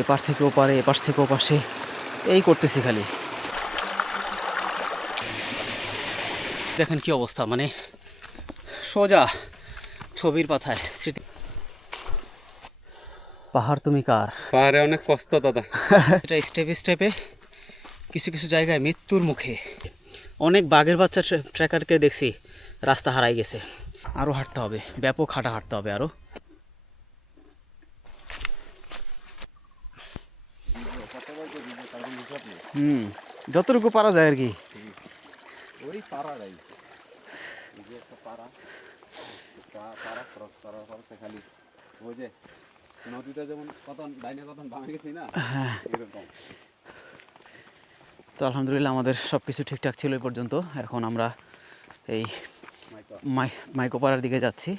এপার থেকে ওপারে, এপাশ থেকে ওপাশে এই করতেছি খালি। দেখেন কি অবস্থা, মানে সোজা ছবির পাতায় স্মৃতি। পাহাড় তুমি কার, পাহাড়ে অনেক কষ্ট দাদা। এটা স্টেপে স্টেপে কিছু কিছু জায়গায় মৃত্যুর মুখে। অনেক বাঘের বাচ্চা ট্রেকারকে দেখছি রাস্তা হারাই গেছে। আরও হাঁটতে হবে, ব্যাপক হাঁটতে হবে আরও। যতটুকু পারা যায় আর কি। ওই পাড়াটাই, এই যে একটা পাড়া, পাড়া ক্রস করার পর খালি ওই যে নদীটা যেমন কতন ডাইনে কতন বামে গেছি না, এরকম। তো আলহামদুলিল্লাহ আমাদের সব কিছু ঠিকঠাক ছিল এই পর্যন্ত। এখন আমরা এই মাইকোপাড়ার দিকে যাচ্ছি।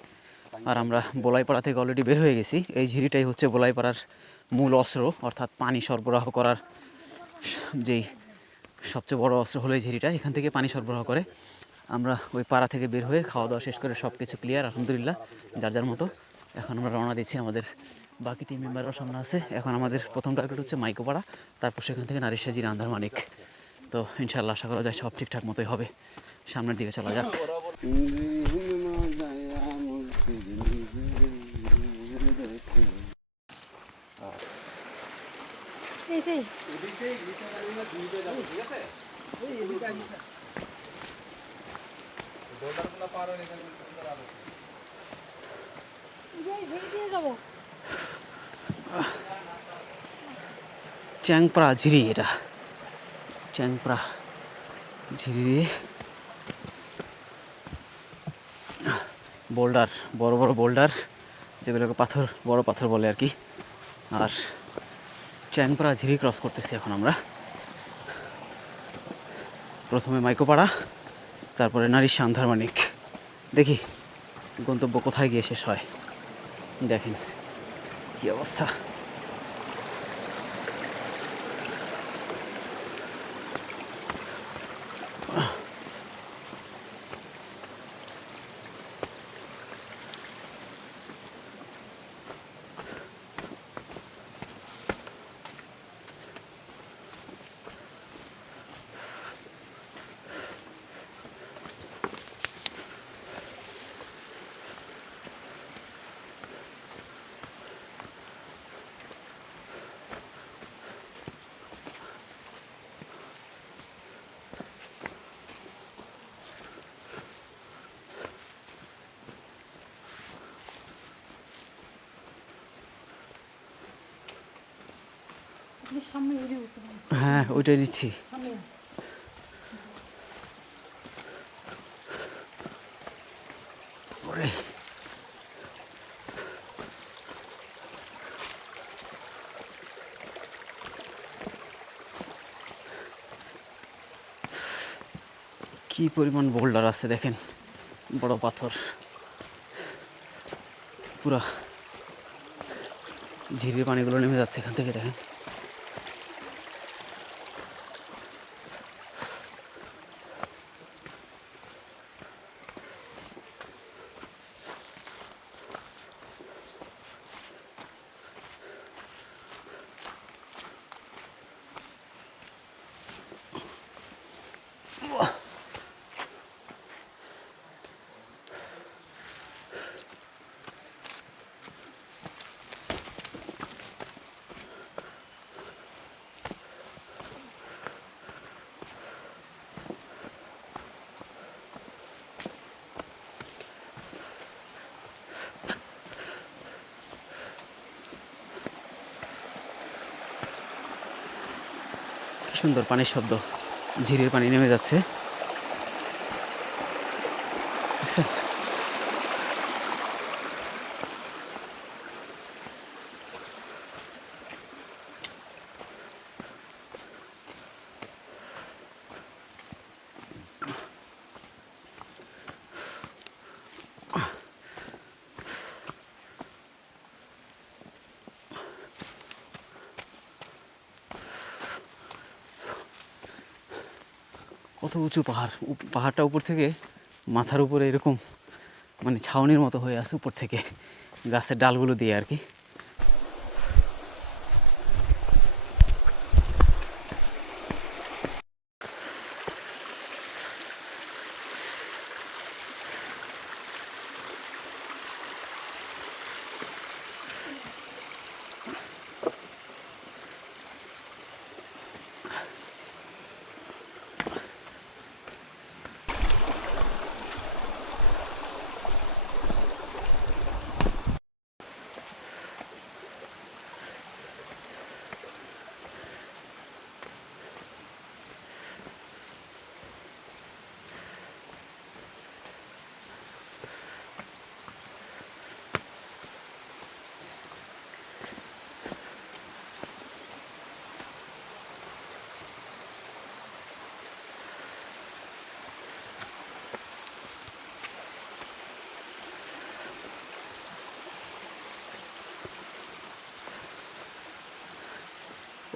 আর আমরা বোলাইপাড়া থেকে অলরেডি বের হয়ে গেছি। এই ঝিরিটাই হচ্ছে বোলাইপাড়ার মূল অস্ত্র, অর্থাৎ পানি সরবরাহ করার যেই সবচেয়ে বড় অস্ত্র হলো এই ঝিরিটা। এখান থেকে পানি সরবরাহ করে। আমরা ওই পাড়া থেকে বের হয়ে খাওয়া দাওয়া শেষ করে সব কিছু ক্লিয়ার আলহামদুলিল্লাহ, যার যার মতো। এখন আমরা রওনা দিচ্ছি, আমাদের বাকি টিম মেম্বাররাও সামনে আছে। এখন আমাদের প্রথম টার্গেট হচ্ছে মাইকোপাড়া, তারপর সেখান থেকে নারিশাজির আন্ধারমানিক। তো ইনশাআল্লাহ আশা করা যায় সব ঠিকঠাক মতোই হবে। সামনের দিকে চলা যাক। চ্যাংপ্রা ঝিরি, এটা চ্যাংপ্রা ঝিরি দিয়ে বোল্ডার, বড় বড় বোল্ডার, যেগুলোকে পাথর, বড় পাথর বলে আর কি। আর চ্যাংপ্রা ঝিরি ক্রস করতেছি এখন আমরা। প্রথমে মাইকোপাড়া, তারপরে নারিশ আন্ধারমানিক। দেখি গন্তব্য কোথায় গিয়ে শেষ হয়। দেখেন কি অবস্থা। হ্যাঁ, ওইটাই নিচ্ছি। ওরে কি পরিমাণ বোল্ডার আছে দেখেন, বড় পাথর। পুরা ঝিরির পানিগুলো নেমে যাচ্ছে এখান থেকে, দেখেন। কি সুন্দর পানির শব্দ, ঝিরির পানি নেমে যাচ্ছে, দেখছেন? কত উঁচু পাহাড়, পাহাড়টা উপর থেকে মাথার উপরে এরকম মানে ছাউনির মতো হয়ে আছে উপর থেকে, গাছের ডালগুলো দিয়ে আর কি।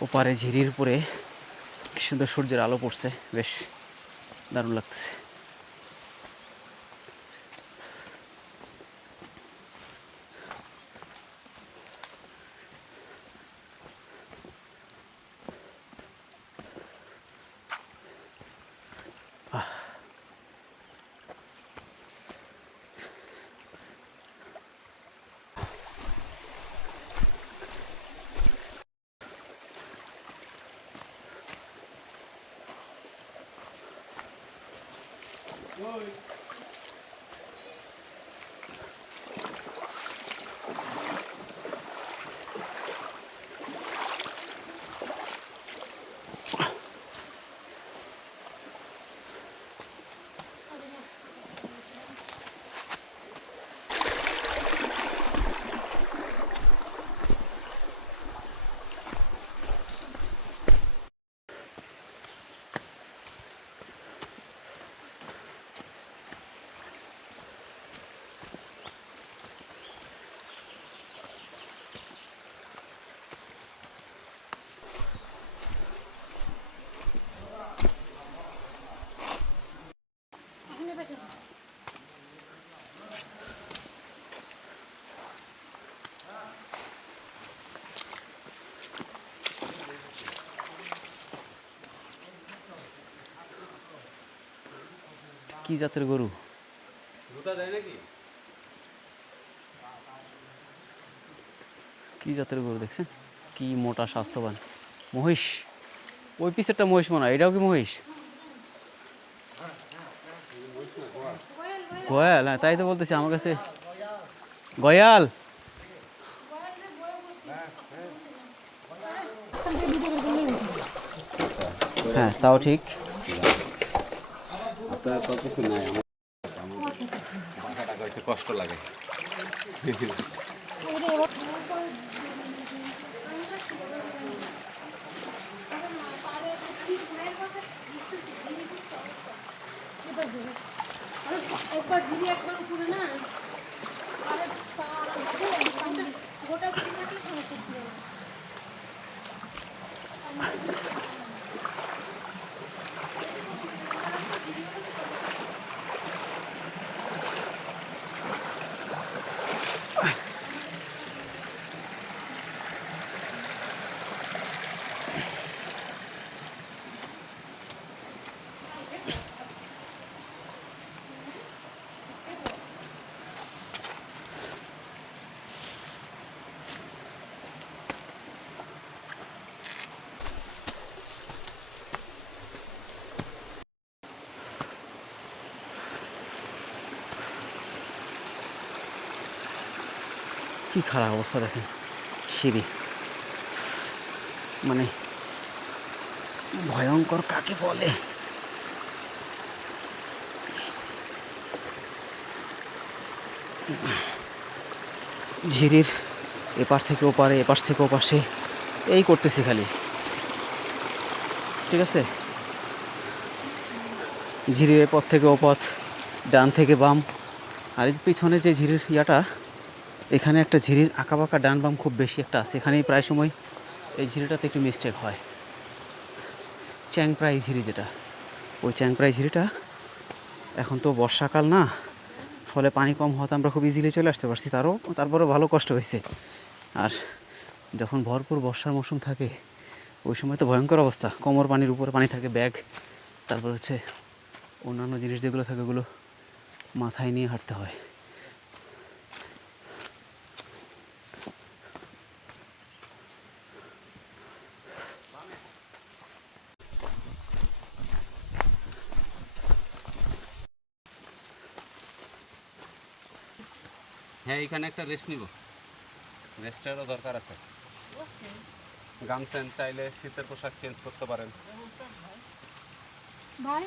ওপারে ঝিরির উপরে কি সুন্দর সূর্যের আলো পড়ছে, বেশ দারুণ লাগতেছে। কি জাতের গরু? জুতা দেয় নাকি? কি জাতের গরু দেখছেন? কি মোটা স্বাস্থ্যবান মহিষ। ওই পিছেরটা মহিষ মনে হয়, এটাও কি মহিষ? গয়াল, হ্যাঁ তাই তো বলতেছি, আমার কাছে গয়াল। হ্যাঁ তাও ঠিক। আপনার তো কিছু নাই, আমার টাকা টাকা হচ্ছে কষ্ট লাগে। একবার ঝিরি একবার উপরে না গোটা ঝিরি থাকলে সমস্যা ছিল না। কি খারাপ অবস্থা দেখেন সিঁড়ি, মানে ভয়ঙ্কর কাকে বলে। ঝিরির এপার থেকে ওপারে, এপাশ থেকে ওপাশে এই করতেছি খালি, ঠিক আছে। ঝিরির এপথ থেকে ওপথ, ডান থেকে বাম। আর এই যে পিছনে যে ঝিরির ইয়াটা, এখানে একটা ঝিরির আঁকাবাঁকা ডান বাম খুব বেশি একটা আছে, এখানেই প্রায় সময় এই ঝিরিটাতে একটু মিস্টেক হয়। চ্যাংপ্রাই ঝিরি যেটা, ওই চ্যাংপ্রাই ঝিরিটা এখন তো বর্ষাকাল না, ফলে পানি কম হওয়াতে আমরা খুব ইজিলি চলে আসতে পারছি, তারপরেও ভালো কষ্ট হয়েছে। আর যখন ভরপুর বর্ষার মৌসুম থাকে ওই সময় তো ভয়ঙ্কর অবস্থা, কোমর পানির উপরে পানি থাকে, ব্যাগ, তারপর হচ্ছে অন্যান্য জিনিস যেগুলো থাকে ওগুলো মাথায় নিয়ে হাঁটতে হয়। হ্যাঁ, এখানে একটা রেস্ট নিব, রেস্টেরও দরকার আছে। গামছেন, চাইলে শীতের পোশাক চেঞ্জ করতে পারেন। ভাই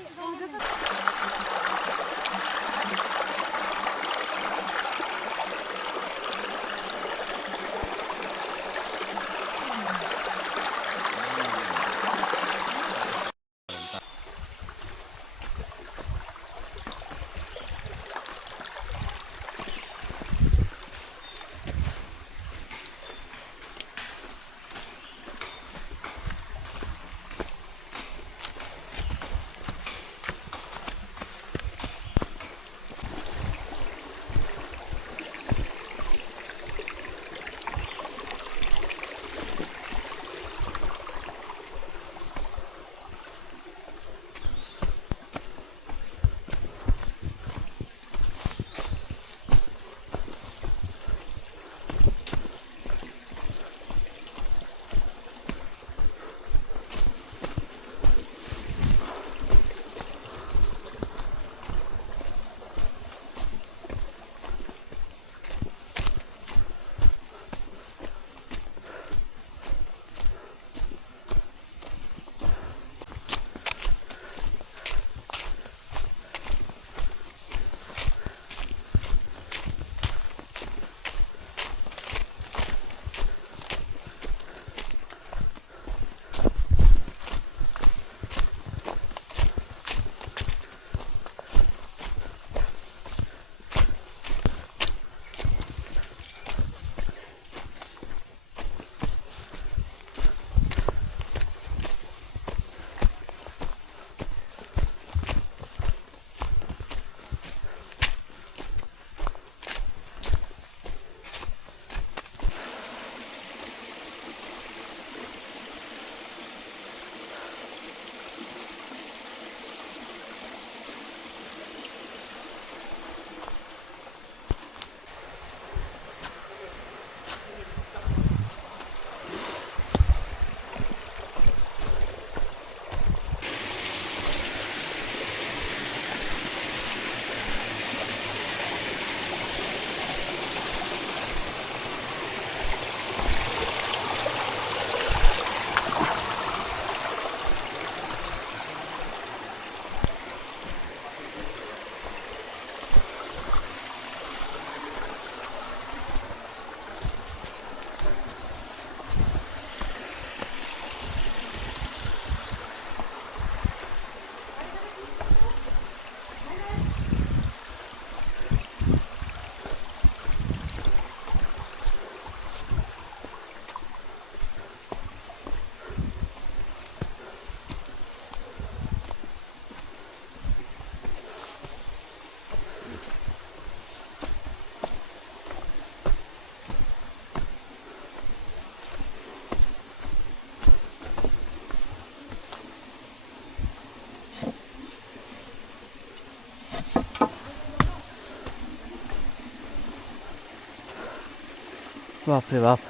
বাপরে বাপ,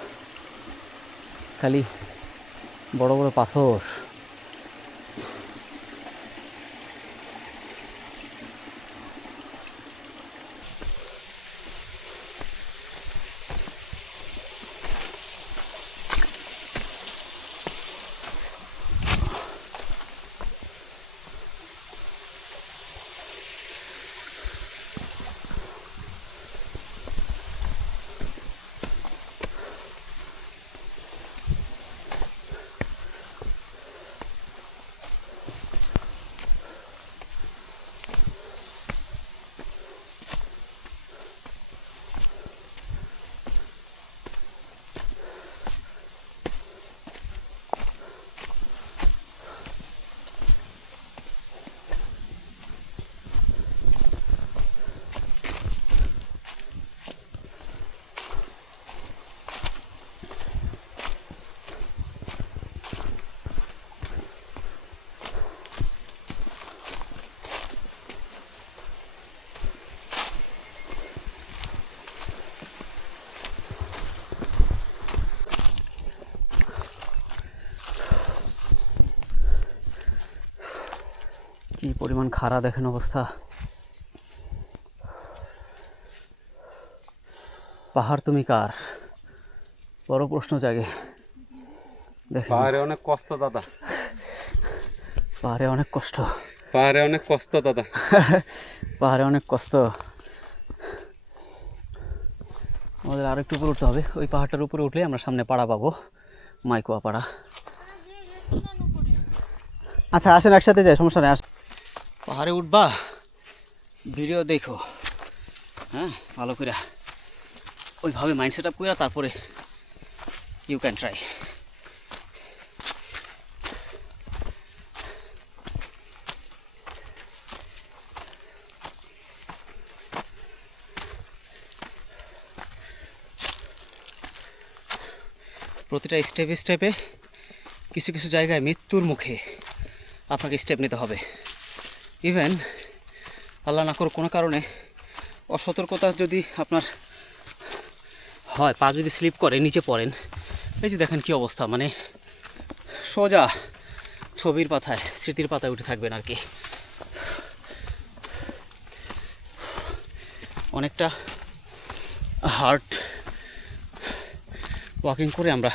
খালি বড় বড় পাথর। কি পরিমাণ খাড়া দেখেন অবস্থা। পাহাড় তুমি কার, বড় প্রশ্ন জাগে। দেখেন পাহাড়ে অনেক কষ্ট দাদা, পাহাড়ে অনেক কষ্ট, পাহাড়ে অনেক কষ্ট দাদা। পাহাড়ে অনেক কষ্ট। আমাদের আরো একটু উপরে উঠতে হবে। ওই পাহাড়টার উপরে উঠলে আমরা সামনে পাড়া পাবো, মাইকোয়া পাড়া। আচ্ছা আসেন একসাথে যাই, সমস্যা নেই। পাহাড়ে উঠবা, ভিডিও দেখো, হ্যাঁ ভালো করে ওইভাবে মাইন্ড সেট আপ করে তারপরে ইউ ক্যান ট্রাই। প্রতিটা স্টেপে স্টেপে কিছু কিছু জায়গায় মৃত্যুর মুখে আপনাকে স্টেপ নিতে হবে। ইভেন আল্লাহ না করুক কোনো কারণে অসতর্কতা যদি আপনার হয়, পা যদি স্লিপ করে নিচে পড়েন, এই যে দেখেন কি অবস্থা, মানে সোজা ছবির পাতায়, স্মৃতির পাতায় উঠে থাকবেন আর কি। অনেকটা হার্ড ওয়াকিং করে আমরা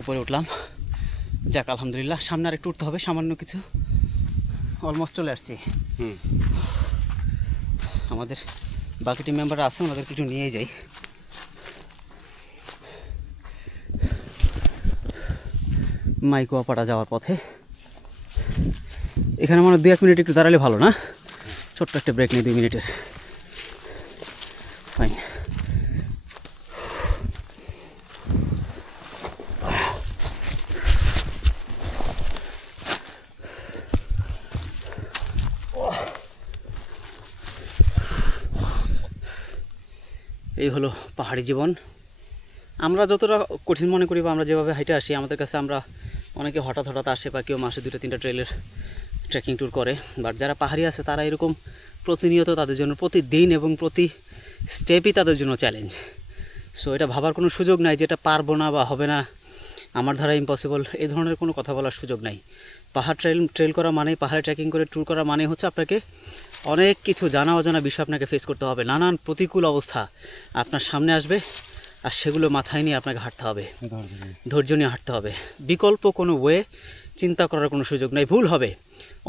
উপরে উঠলাম। যাক আলহামদুলিল্লাহ। সামনে আর একটু উঠতে হবে, সামান্য কিছু, অলমোস্ট চলে আসছি। আমাদের বাকি টিম মেম্বাররা আছে, ওনাদেরকে একটু নিয়ে যাই। মাইকোয়া পাড়া যাওয়ার পথে এখানে মনে 2-1 মিনিট একটু দাঁড়ালে ভালো না? ছোট্ট একটা ব্রেক নেই 2 মিনিটের। ফাইন। এই হলো পাহাড়ি জীবন। আমরা যতটা কঠিন মনে করি বা আমরা যেভাবে হাইটে আসি, আমাদের কাছে আমরা অনেকে হঠাৎ হঠাৎ আসে বা কেউ মাসে 2-3টা ট্রেলের ট্রেকিং ট্যুর করে। বাট যারা পাহাড়ি আছে তারা এরকম প্রতিনিয়ত, তাদের জন্য প্রতিদিন এবং প্রতি স্টেপই তাদের জন্য চ্যালেঞ্জ। সো এটা ভাবার কোনো সুযোগ নাই যে এটা পারবো না বা হবে না, আমার দ্বারা ইম্পসিবল, এই ধরনের কোনো কথা বলার সুযোগ নাই। পাহাড় ট্রেল করা মানে, পাহাড়ে ট্রেকিং করে ট্যুর করা মানে হচ্ছে আপনাকে অনেক কিছু জানা অজানা বিষয় আপনাকে ফেস করতে হবে। নানান প্রতিকূল অবস্থা আপনার সামনে আসবে, আর সেগুলো মাথায় নিয়ে আপনাকে হাঁটতে হবে, ধৈর্য নিয়ে হাঁটতে হবে। বিকল্প কোনো ওয়ে চিন্তা করার কোনো সুযোগ নেই। ভুল হবে।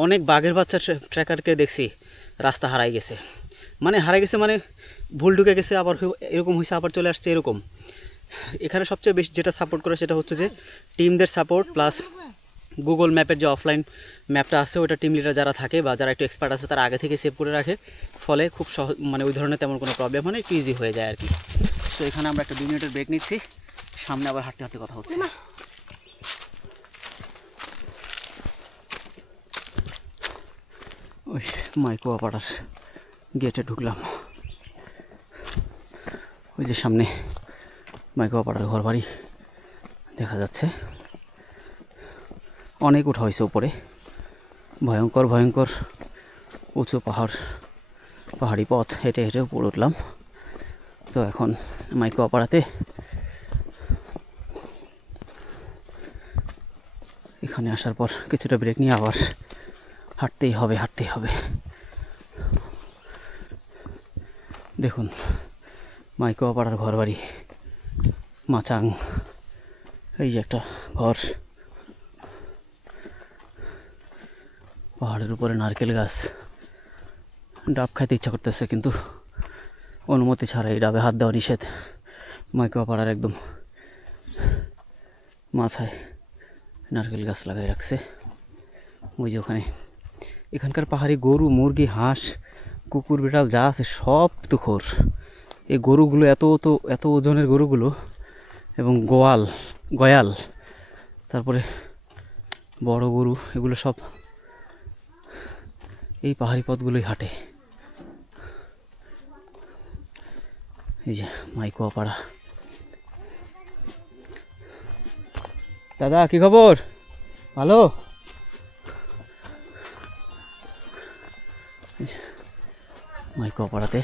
অনেক বাঘের বাচ্চা ট্রেকারকে দেখছি রাস্তা হারাই গেছে, মানে ভুল ঢুকে গেছে, আবার এরকম হয়েছে, আবার চলে আসছে, এরকম। এখানে সবচেয়ে বেশি যেটা সাপোর্ট করে সেটা হচ্ছে যে টিমদের সাপোর্ট, প্লাস গুগল ম্যাপের যে অফলাইন ম্যাপটা আছে, ওটা টিম লিডার যারা থাকে বা যারা একটু এক্সপার্ট আছে তারা আগে থেকে সেভ করে রাখে, ফলে খুব সহজ, মানে ওই ধরনের তেমন কোনো প্রবলেম হয় না, একটু ইজি হয়ে যায় আর কি। সো এখানে আমরা একটা 2 মিনিটের ব্রেক নিচ্ছি, সামনে আবার হাঁটতে হাঁটতে কথা হচ্ছে। ওই মাইকোয়া পাড়ার গেটে ঢুকলাম। ওই যে সামনে মাইকোয়া পাড়ার ঘর বাড়ি দেখা যাচ্ছে। অনেক উঠা হয়েছে উপরে, ভয়ঙ্কর ভয়ঙ্কর উঁচু পাহাড়ি পথ হেঁটে হেঁটে উপরে উঠলাম। তো এখন মাইকোয়া পাড়াতে এখানে আসার পর কিছুটা ব্রেক নিয়ে আবার হাঁটতেই হবে। দেখুন মাইকোয়া পাড়ার ঘর বাড়ি, মাচাং, এই যে একটা ঘর, পাহাড়ের উপরে নারকেল গাছ। ডাব খাইতে ইচ্ছা করতেছে কিন্তু অনুমতি ছাড়া এই ডাবে হাত দেওয়া নিষেধ। মাইকোয়া পাড়ার একদম মাথায় নারকেল গাছ লাগাই রাখছে। ওই যে ওখানে এখানকার পাহাড়ি গরু, মুরগি, হাঁস, কুকুর, বিড়াল যা আছে সব তো খোর। এই গরুগুলো এত ওজনের গরুগুলো এবং গয়াল, তারপরে বড় গরু, এগুলো সব এই পাহাড়ি পথগুলোই হাঁটে। এই যে মাইকোয়া পাড়া। দাদা কি খবর? ভালো? মাইকোয়া পাড়াতে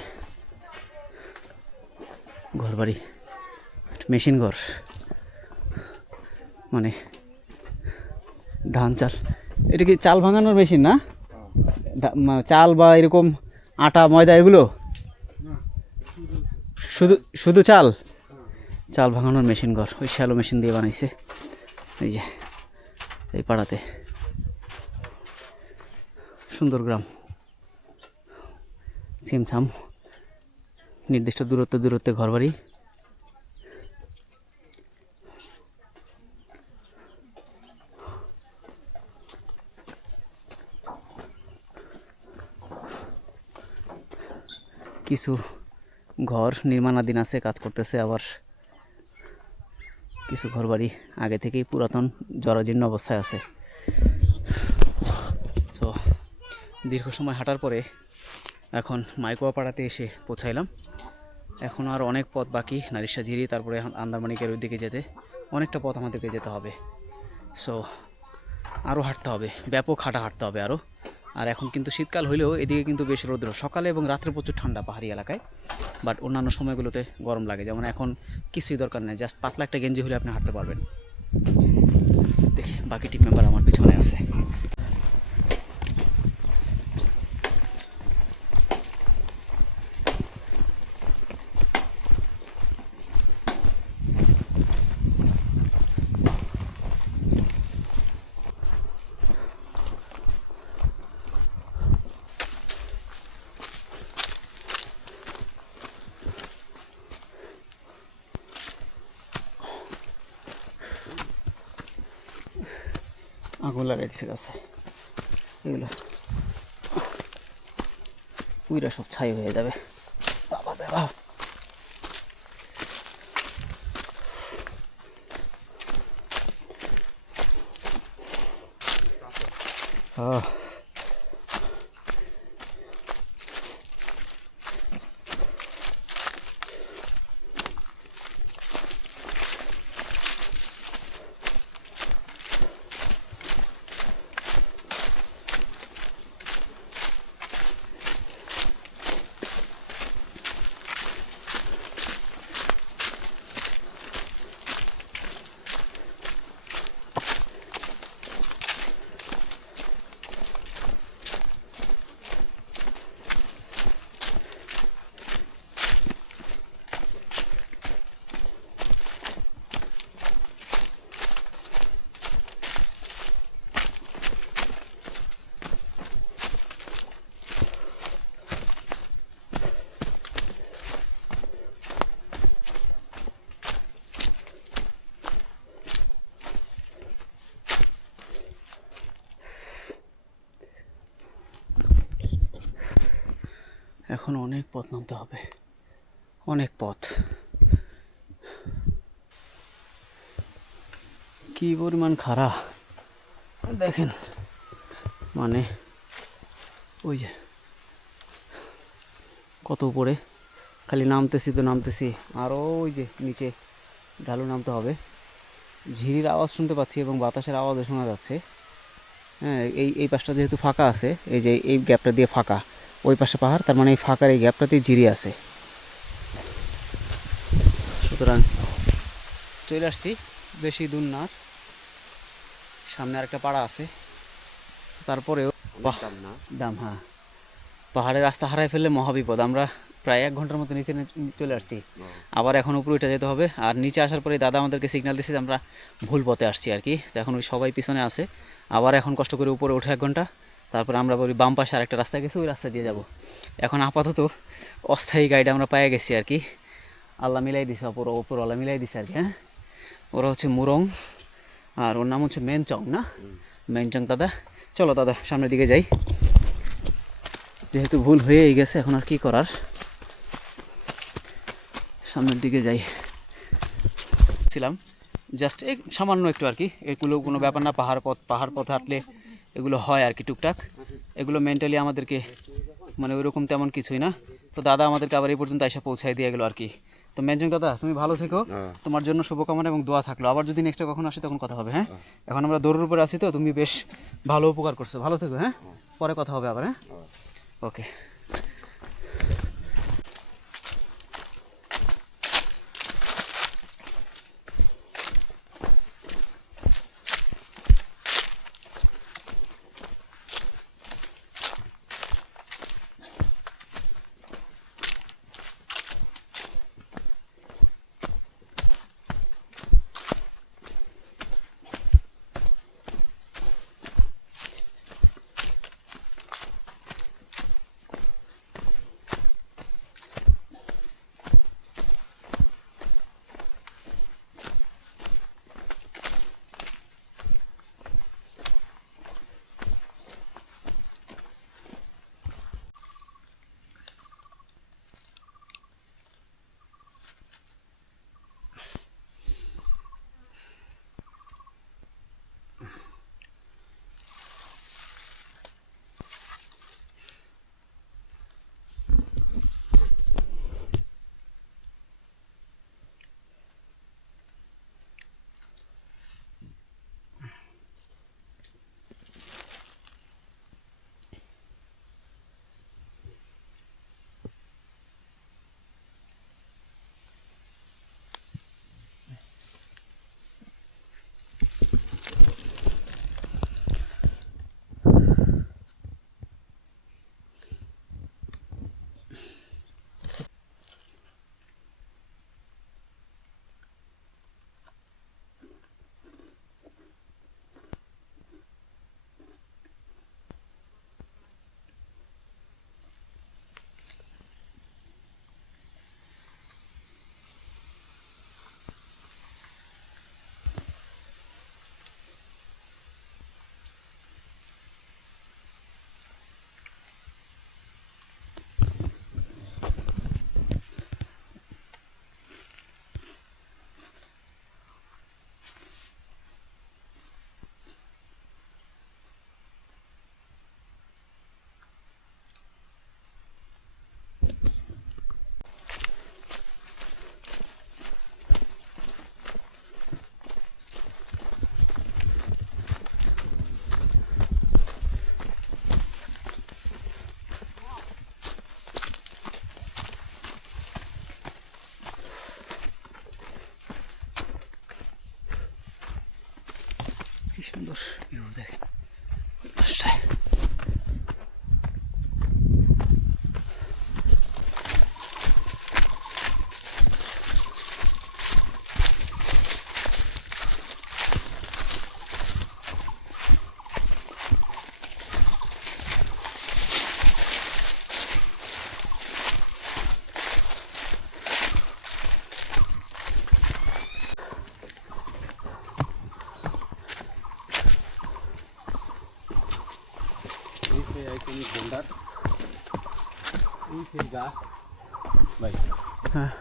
ঘর বাড়ি, মেশিন ঘর, মানে ধান চাল, এটা কি চাল ভাঙানোর মেশিন না? চাল বা এরকম আটা ময়দা এগুলো শুধু চাল ভাঙানোর মেশিন ঘর, ওই শ্যালো মেশিন দিয়ে বানাইছে। এই যে এই পাড়াতে সুন্দর গ্রাম, ছিমছাম, নির্দিষ্ট দূরত্বে ঘরবাড়ি। কিছু ঘর নির্মাণাধীন আছে, কাজ করতেছে, আবার কিছু ঘরবাড়ি আগে থেকেই পুরাতন জরাজীর্ণ অবস্থায় আছে। তো দীর্ঘ সময় হাঁটার পরে এখন মাইকোয়া পাড়াতে এসে পৌঁছাইলাম। এখন আর অনেক পথ বাকি, নারিশা ঝিরি, তারপরে আন্দারমানিকের ওই দিকে যেতে অনেকটা পথ আমাদেরকে যেতে হবে। সো আরও হাঁটতে হবে, ব্যাপক হাঁটতে হবে আরও। আর এখন কিন্তু শীতকাল হইলেও এদিকে কিন্তু বেশ রৌদ্র, সকালে এবং রাত্রে প্রচুর ঠান্ডা পাহাড়ি এলাকায়, বাট অন্যান্য সময়গুলোতে গরম লাগে। যেমন এখন কিছুই দরকার নেই, জাস্ট পাতলা একটা গেঞ্জি হলে আপনি হাঁটতে পারবেন। দেখি বাকি টিম মেম্বার আমার পিছনে আছে। আগুন লাগাই দিচ্ছে গাছে, এগুলো পুইরা সব ছাই হয়ে যাবে। বাবা বাবা, এখন অনেক পথ নামতে হবে, অনেক পথ। কি পরিমাণ খাড়া দেখেন, মানে ওই যে কত উপরে, খালি নামতেছি, আরও ওই যে নিচে ঢালু নামতে হবে। ঝিরির আওয়াজ শুনতে পাচ্ছি এবং বাতাসের আওয়াজও শোনা যাচ্ছে। হ্যাঁ, এই পাশটা যেহেতু ফাঁকা আছে, এই যে এই গ্যাপটা দিয়ে ফাঁকা, ওই পাশে পাহাড়, তার মানে এই ফাঁকার এই গ্যাপটাতেই ঝিরি আছে। সুতরাং চলে আসছি, বেশি দূর না, সামনে আরেকটা পাড়া আছে, তারপরেও অনেক দাম না? দাম, হ্যাঁ। পাহাড়ের রাস্তা হারাই ফেললে মহাবিপদ। আমরা প্রায় 1 ঘন্টার মতো নিচে চলে আসছি, আবার এখন উপরে উঠে যেতে হবে। আর নিচে আসার পরে দাদা আমাদেরকে সিগন্যাল দিচ্ছে যে আমরা ভুল পথে আসছি আর কি। তো এখন ওই সবাই পিছনে আছে, আবার এখন কষ্ট করে উপরে উঠে 1 ঘন্টা, তারপরে আমরা ওই বাম পাশে আরেকটা রাস্তা গেছি, ওই রাস্তা দিয়ে যাব। এখন আপাতত অস্থায়ী গাইড আমরা পেয়ে গেছি আর কি। আল্লাহ মিলাই দিছে, ওপরওয়ালা মিলাই দিছে আর কি। হ্যাঁ, ওরা হচ্ছে মুরং আর ওর নাম হচ্ছে মেনচং, না মেনচং দাদা। চলো দাদা সামনের দিকে যাই, যেহেতু ভুল হয়েই গেছে এখন আর কি করার, সামনের দিকে যাই। ছিলাম জাস্ট এই সামান্য একটু আর কি, এগুলো কোনো ব্যাপার না। পাহাড় পথ হাঁটলে এগুলো হয় আর কি টুকটাক। এগুলো মেন্টালি আমাদেরকে মানে ওইরকম তেমন কিছুই না। তো দাদা আমাদেরকে আবার এই পর্যন্ত এসে পৌঁছায় দিয়ে গেলো আর কি। তো মেনচং দাদা তুমি ভালো থেকো, তোমার জন্য শুভকামনা এবং দোয়া থাকলো। আবার যদি নেক্সটে কখন আসি তখন কথা হবে। হ্যাঁ, এখন আমরা দৌড়ের উপরে আছি, তো তুমি বেশ ভালো উপকার করছো, ভালো থেকো। হ্যাঁ, পরে কথা হবে আবার। হ্যাঁ, ওকে। কি সুন্দর ভিউ দেখেন পাশটায়। হ্যাঁ,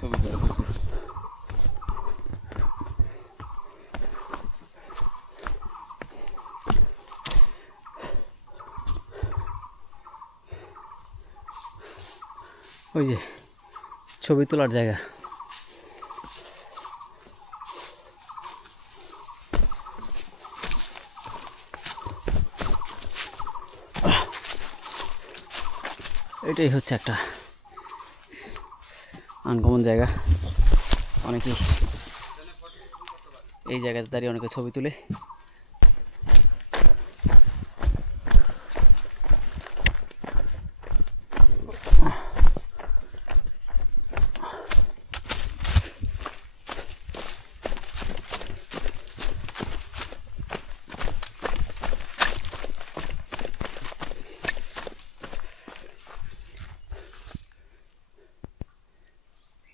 ছবি করে বসে ওই যে ছবি তোলার জায়গা। এটাই হচ্ছে একটা আনকমন জায়গা, অনেকেই এই জায়গাতে দাঁড়িয়ে অনেকে ছবি তুলে।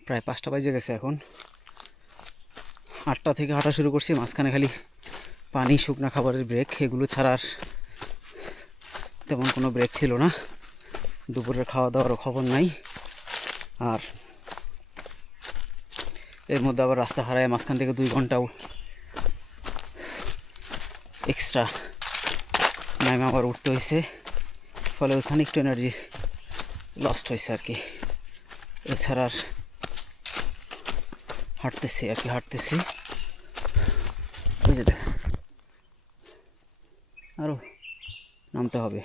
প্রায় 5টা বাজে গেছে এখন। 8টা থেকে হাঁটা শুরু করছি, মাঝখানে খালি পানি, শুকনা খাবারের ব্রেক, এগুলো ছাড়া আর তেমন কোনো ব্রেক ছিল না। দুপুরের খাওয়া দাওয়ারও খবর নাই। আর এর মধ্যে আবার রাস্তা হারায় মাঝখান থেকে 2 ঘন্টাও এক্সট্রা নাইমে আবার উঠতে হয়েছে, ফলে ওইখানে একটু এনার্জি লস্ট হয়েছে আর কি। এছাড়া আর হাঁটতেছি বুঝলে, আরও নামতে হবে।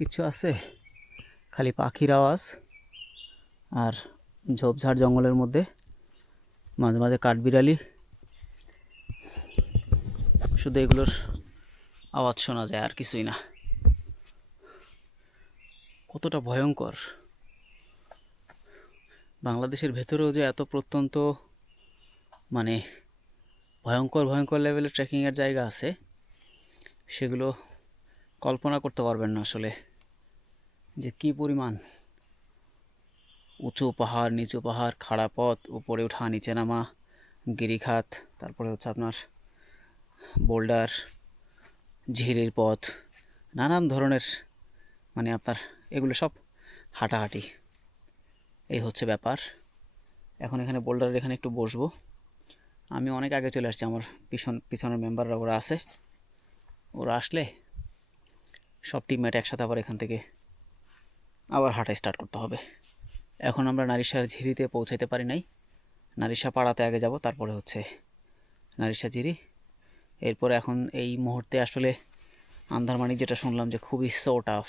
কিছু আছে, খালি পাখির আওয়াজ আর ঝোপঝাড় জঙ্গলের মধ্যে মাঝে মাঝে কাঠবিড়ালি, শুধু এগুলোর আওয়াজ শোনা যায় আর কিছুই না। কতটা ভয়ঙ্কর! বাংলাদেশের ভেতরেও যে এত প্রত্যন্ত মানে ভয়ঙ্কর লেভেলের ট্রেকিংয়ের জায়গা আছে, সেগুলো কল্পনা করতে পারবেন না আসলে, যে কী পরিমাণ উঁচু পাহাড়, নিচু পাহাড়, খাড়া পথ, উপরে ওঠা নিচে নামা, গিরিখাত, তারপরে হচ্ছে আপনার বোল্ডার, ঝিরির পথ, নানান ধরনের, মানে আপনার এগুলো সব হাঁটাহাঁটি, এই হচ্ছে ব্যাপার। এখন এখানে বোল্ডারের এখানে একটু বসবো। আমি অনেক আগে চলে আসছি, আমার পিছনের মেম্বাররা ওরা আছে, ওরা আসলে সব টিমমেট একসাথে আবার এখান থেকে আবার হাঁটা স্টার্ট করতে হবে। এখন আমরা নারিশার ঝিরিতে পৌঁছাইতে পারি নাই, নারিশা পাড়াতে আগে যাব, তারপরে হচ্ছে নারিশা ঝিরি। এরপরে এখন এই মুহূর্তে আসলে আন্দারমানিক যেটা শুনলাম যে খুবই সো টাফ,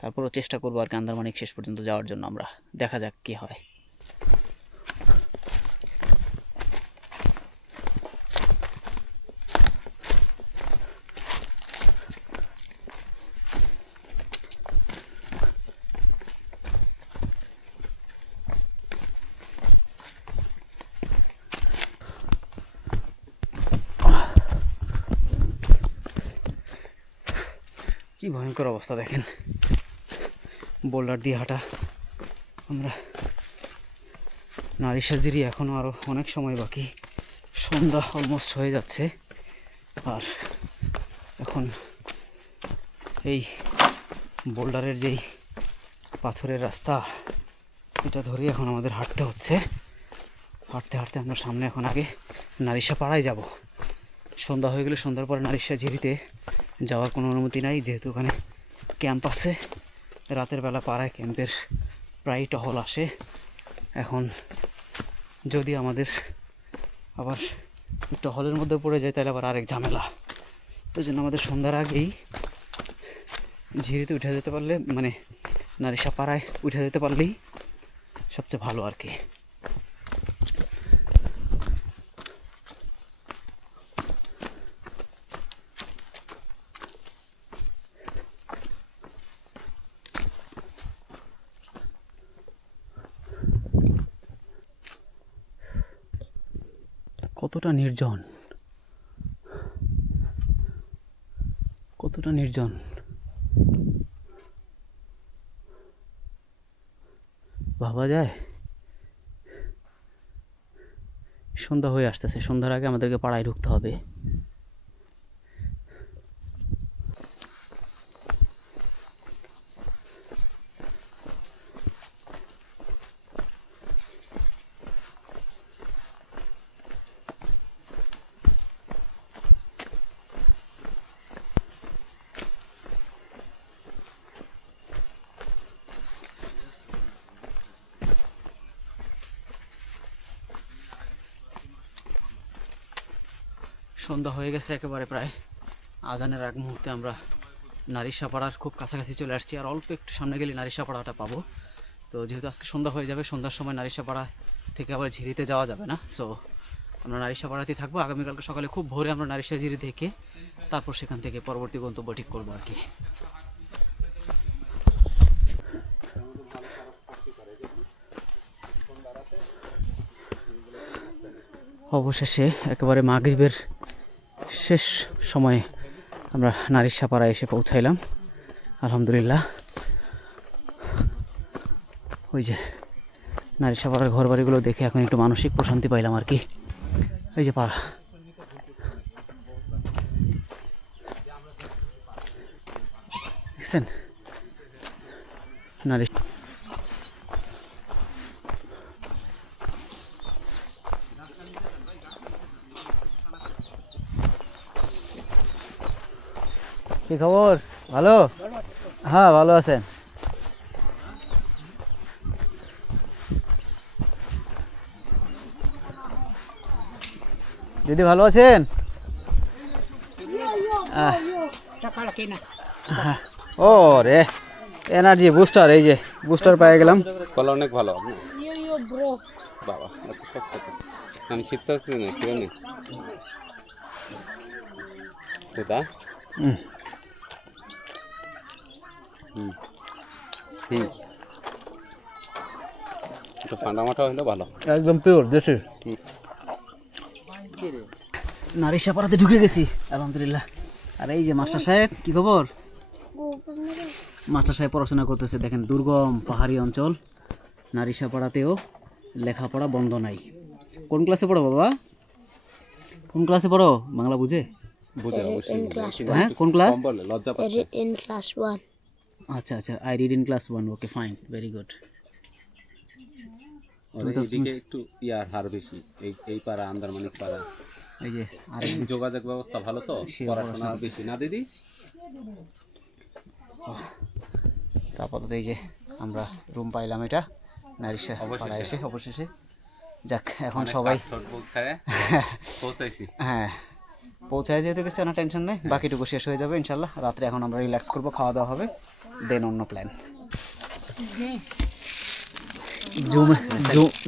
তারপরও চেষ্টা করবো আর কি আন্দারমানিক শেষ পর্যন্ত যাওয়ার জন্য। আমরা দেখা যাক কী হয়। কি ভয়ঙ্কর অবস্থা দেখেন, বোল্ডার দিয়ে হাঁটা। আমরা নারিশা ঝিরি এখনও আরও অনেক সময় বাকি, সন্ধ্যা অলমোস্ট হয়ে যাচ্ছে। আর এখন এই বোল্ডারের যেই পাথরের রাস্তা, এটা ধরেই এখন আমাদের হাঁটতে হচ্ছে। হাঁটতে হাঁটতে আমরা সামনে এখন আগে নারিশা পাড়ায় যাব। সন্ধ্যা হয়ে গেলে সন্ধ্যার পরে নারিশা ঝিরিতে যাওয়ার কোনো অনুমতি নাই, যেহেতু ওখানে ক্যাম্প আছে। রাতের বেলা পাড়ায় ক্যাম্পের প্রায় টহল আসে। এখন যদি আমাদের আবার টহলের মধ্যে পড়ে যায় তাহলে আবার আরেক ঝামেলা। তো জন্য আমাদের সন্ধ্যার আগেই ঝিরিতে উঠে যেতে পারলে, মানে নারিশা পাড়ায় উঠে যেতে পারলেই সবচেয়ে ভালো আর কি। কতটা নির্জন, কতটা নির্জন! ভাবা যায়। সন্ধ্যা হয়ে আসতেছে, সন্ধ্যার আগে আমাদেরকে পাড়ায় ঢুকতে হবে। সন্ধ্যা হয়ে গেছে একেবারে, প্রায় আজানের আগ মুহূর্তে আমরা নারিশাপাড়ার খুব কাছাকাছি চলে আসছি। আর অল্প একটু সামনে গেলে নারিশাপাড়াটা পাবো। তো যেহেতু আজকে সন্ধ্যা হয়ে যাবে, সন্ধ্যার সময় নারিশাপাড়া থেকে আবার ঝিরিতে যাওয়া যাবে না, সো আমরা নারিশাপাড়াতেই থাকবো। আগামীকালকে সকালে খুব ভোরে আমরা নারিশা ঝিরি থেকে তারপর সেখান থেকে পরবর্তী গন্তব্য ঠিক করবো আর কি। অবশেষে একেবারে মাগরিবের শেষ সময়ে আমরা নারিশাপাড়ায় এসে পৌঁছাইলাম আলহামদুলিল্লাহ। ওই যে নারিশাপাড়ার ঘর বাড়িগুলো দেখে এখন একটু মানসিক প্রশান্তি পাইলাম আর কি। এই যে পাড়া, দেখছেন নারী। কি খবর? ভালো? হ্যাঁ ভালো আছেন? দিদি ভালো আছেন? ও রে, এনার্জি বুস্টার, এই যে বুস্টার পেয়ে গেলাম। কলা অনেক ভালো আপনি ইয়ো ব্রো। বাবা, এত শক্ত তো। আমি শিখতে পারছি না, শিখে নি এটা। হুম একটু ঠান্ডা মাঠা হলে ভালো, একদম পিওর দেশি। নারিশাপাড়াতে ঢুকে গেছি আলহামদুলিল্লাহ। আর এই যে মাস্টার সাহেব, কি খবর? মাস্টার সাহেব পড়াশোনা করতেছে, দেখেন দুর্গম পাহাড়ি অঞ্চল, নারিশাপাড়াতেও লেখাপড়া বন্ধ নাই। কোন ক্লাসে পড়ো বাবা? কোন ক্লাসে পড়ো? বাংলা বুঝে? বুঝে অবশ্যই বুঝে। হ্যাঁ কোন ক্লাস? কম বলে লজ্জা পাচ্ছে। In class 1. আচ্ছা আচ্ছা, I read in class 1। Okay fine, very good. আর এইদিকে একটু ইয়ার হার বেশি, এই পাড়া আন্দারমানিক পাড়া। এই যে আর যোগাযোগ ব্যবস্থা ভালো তো, পড়াশোনা বেশি না দিদি। আপাতত এই যে আমরা রুম পাইলাম এটা নারিশাপাড়া এসে অবশেষে। যাক এখন সবাই পৌঁছাইছি। হ্যাঁ পৌঁছায় যেতে গেছে, না টেনশন নেই, বাকিটুকু শেষ হয়ে যাবে ইনশাল্লাহ। রাত্রে এখন আমরা রিল্যাক্স করবো, খাওয়া দাওয়া হবে, দেন অন্য প্ল্যান।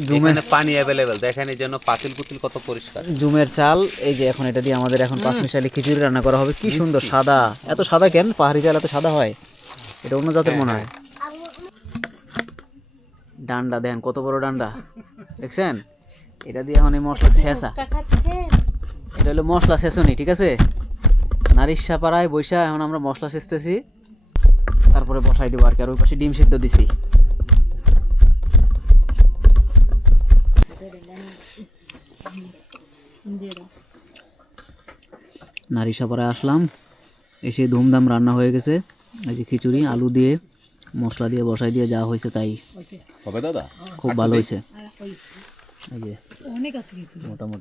জুমের পানি অ্যাভেলেবেল, দেখেন এই জন্য পাতিল পুতিল কত পরিষ্কার। জুমের চাল, এই যে এখন এটা দিয়ে আমাদের এখন 5 মিশালি খিচুড়ি রান্না করা হবে। কি সুন্দর সাদা, এত সাদা কেন? পাহাড়ি চাল এত সাদা হয়? এটা অন্য জাতের মনে হয়। ডান্ডা দেখেন কত বড় ডান্ডা, দেখছেন? এটা দিয়ে এখন এই মশলা ছেঁচা, এটা হলো মশলা ছেঁচনি, ঠিক আছে? নারিশাপাড়ায় বৈশা এখন আমরা মশলা ছেঁচতেছি, তারপরে বসাই দেবো আর কি। আর ওই পাশে ডিম সিদ্ধ দিছি। নারিশাপাড়ায় আসলাম, এসে ধুমধাম রান্না হয়ে গেছে। এই যে খিচুড়ি আলু দিয়ে মশলা দিয়ে বসাই দিয়ে যা হয়েছে তাই হবে দাদা, খুব ভালো হয়েছে। এই যে মোটামুটি